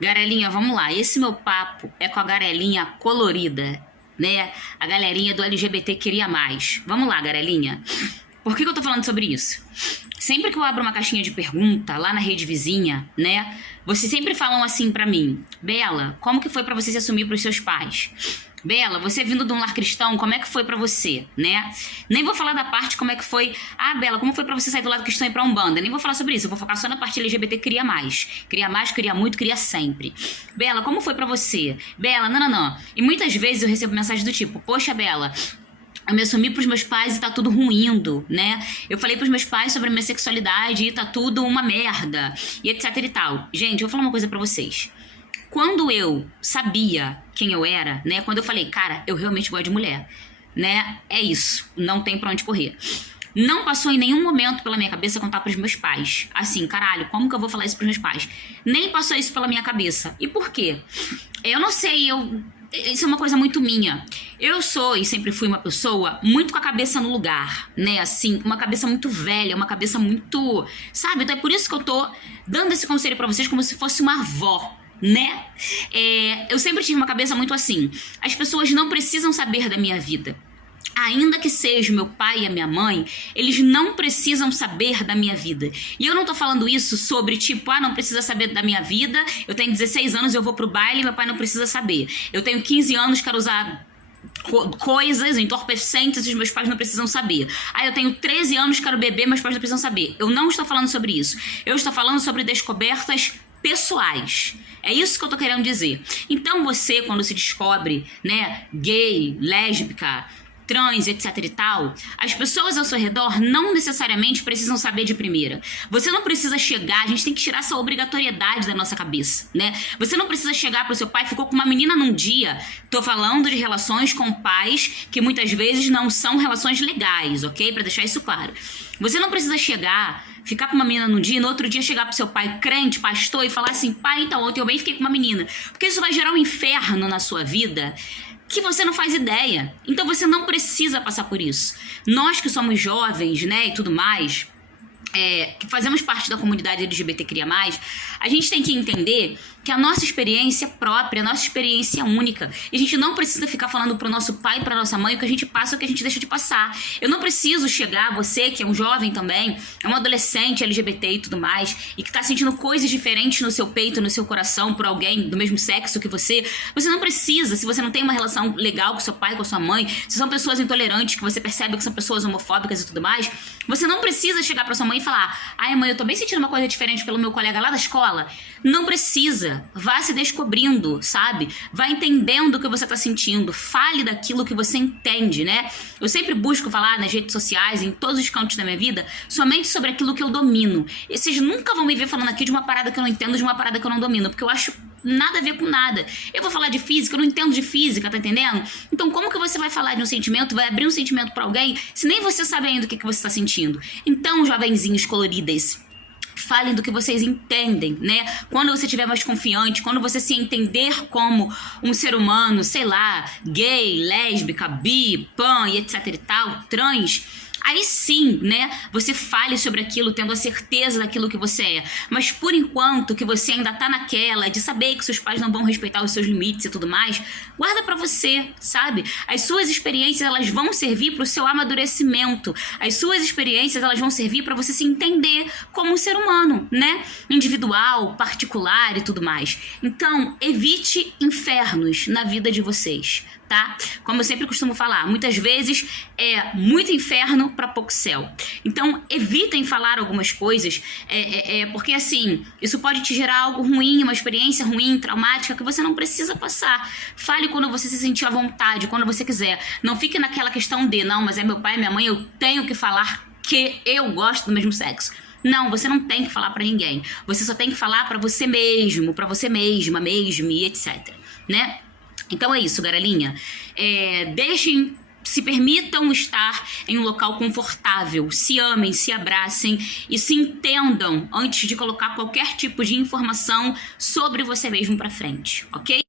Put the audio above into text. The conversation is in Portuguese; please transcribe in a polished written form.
Garelinha, vamos lá. Esse meu papo é com a garelinha colorida, né? A galerinha do LGBT queria mais. Vamos lá, garelinha. Por que eu tô falando sobre isso? Sempre que eu abro uma caixinha de pergunta lá na rede vizinha, né? Vocês sempre falam assim pra mim: Bela, como que foi pra você se assumir pros seus pais? Bela, você vindo de um lar cristão, como é que foi pra você, né? Nem vou falar da parte como é que foi. Ah, Bela, como foi pra você sair do lado cristão e ir pra Umbanda? Nem vou falar sobre isso, eu vou focar só na parte LGBT queria mais. Queria mais, queria muito, queria sempre. Bela, como foi pra você? Bela, não. E muitas vezes eu recebo mensagem do tipo: poxa, Bela, eu me assumi pros meus pais e tá tudo ruindo, né? Eu falei pros meus pais sobre a minha sexualidade e tá tudo uma merda, e etc e tal. Gente, eu vou falar uma coisa pra vocês. Quando eu sabia quem eu era, né? Quando eu falei, cara, eu realmente gosto de mulher, né? É isso, não tem pra onde correr. Não passou em nenhum momento pela minha cabeça contar pros meus pais. Assim, caralho, como que eu vou falar isso pros meus pais? Nem passou isso pela minha cabeça. E por quê? Eu não sei, isso é uma coisa muito minha. Eu sou e sempre fui uma pessoa muito com a cabeça no lugar, né? Assim, uma cabeça muito velha, uma cabeça muito... Sabe? Então é por isso que eu tô dando esse conselho pra vocês como se fosse uma avó, né? Eu sempre tive uma cabeça muito assim: as pessoas não precisam saber da minha vida. Ainda que seja o meu pai e a minha mãe, eles não precisam saber da minha vida. E eu não tô falando isso sobre tipo, não precisa saber da minha vida. Eu tenho 16 anos, eu vou pro baile e meu pai não precisa saber. Eu tenho 15 anos, quero usar coisas entorpecentes e os meus pais não precisam saber. Eu tenho 13 anos, quero beber, meus pais não precisam saber. Eu não estou falando sobre isso. Eu estou falando sobre descobertas pessoais. É isso que eu tô querendo dizer. Então você, quando se descobre, né, gay, lésbica, trans, etc e tal, as pessoas ao seu redor não necessariamente precisam saber de primeira. Você não precisa chegar, a gente tem que tirar essa obrigatoriedade da nossa cabeça, né? Você não precisa chegar pro seu pai, ficou com uma menina num dia. Tô falando de relações com pais que muitas vezes não são relações legais, ok? Pra deixar isso claro. Você não precisa chegar, ficar com uma menina num dia e no outro dia chegar pro seu pai crente, pastor, e falar assim: pai, então ontem eu bem fiquei com uma menina. Porque isso vai gerar um inferno na sua vida que você não faz ideia. Então você não precisa passar por isso. Nós que somos jovens, né, e tudo mais, que fazemos parte da comunidade LGBT Cria Mais, a gente tem que entender que a nossa experiência própria, a nossa experiência única. E a gente não precisa ficar falando pro nosso pai e pra nossa mãe o que a gente passa ou o que a gente deixa de passar. Eu não preciso chegar, você que é um jovem também, é um adolescente LGBT e tudo mais, e que tá sentindo coisas diferentes no seu peito, no seu coração, por alguém do mesmo sexo que você não precisa, se você não tem uma relação legal com seu pai, com a sua mãe, se são pessoas intolerantes, que você percebe que são pessoas homofóbicas e tudo mais, você não precisa chegar pra sua mãe e falar: ai mãe, eu tô bem sentindo uma coisa diferente pelo meu colega lá da escola. Não precisa. Vá se descobrindo, sabe? Vá entendendo o que você tá sentindo. Fale daquilo que você entende, né? Eu sempre busco falar nas redes sociais, em todos os cantos da minha vida, somente sobre aquilo que eu domino. E vocês nunca vão me ver falando aqui de uma parada que eu não entendo, de uma parada que eu não domino, porque eu acho nada a ver com nada. Eu vou falar de física, eu não entendo de física, tá entendendo? Então como que você vai falar de um sentimento, vai abrir um sentimento pra alguém, se nem você sabe ainda o que você tá sentindo? Então, jovenzinhos coloridas, falem do que vocês entendem, né? Quando você estiver mais confiante, quando você se entender como um ser humano, sei lá, gay, lésbica, bi, pan e etc e tal, trans, aí sim, né, você fale sobre aquilo, tendo a certeza daquilo que você é. Mas por enquanto que você ainda tá naquela de saber que seus pais não vão respeitar os seus limites e tudo mais, guarda pra você, sabe? As suas experiências, elas vão servir pro seu amadurecimento. As suas experiências, elas vão servir pra você se entender como um ser humano, né? Individual, particular e tudo mais. Então, evite infernos na vida de vocês, tá? Como eu sempre costumo falar, muitas vezes é muito inferno pra pouco céu. Então, evitem falar algumas coisas, porque assim, isso pode te gerar algo ruim, uma experiência ruim, traumática, que você não precisa passar. Fale quando você se sentir à vontade, quando você quiser. Não fique naquela questão de, não, mas é meu pai e minha mãe, eu tenho que falar que eu gosto do mesmo sexo. Não, você não tem que falar pra ninguém. Você só tem que falar pra você mesmo, pra você mesma, mesmo e etc, né? Então é isso, garelinha. Se permitam estar em um local confortável, se amem, se abracem e se entendam antes de colocar qualquer tipo de informação sobre você mesmo pra frente, ok?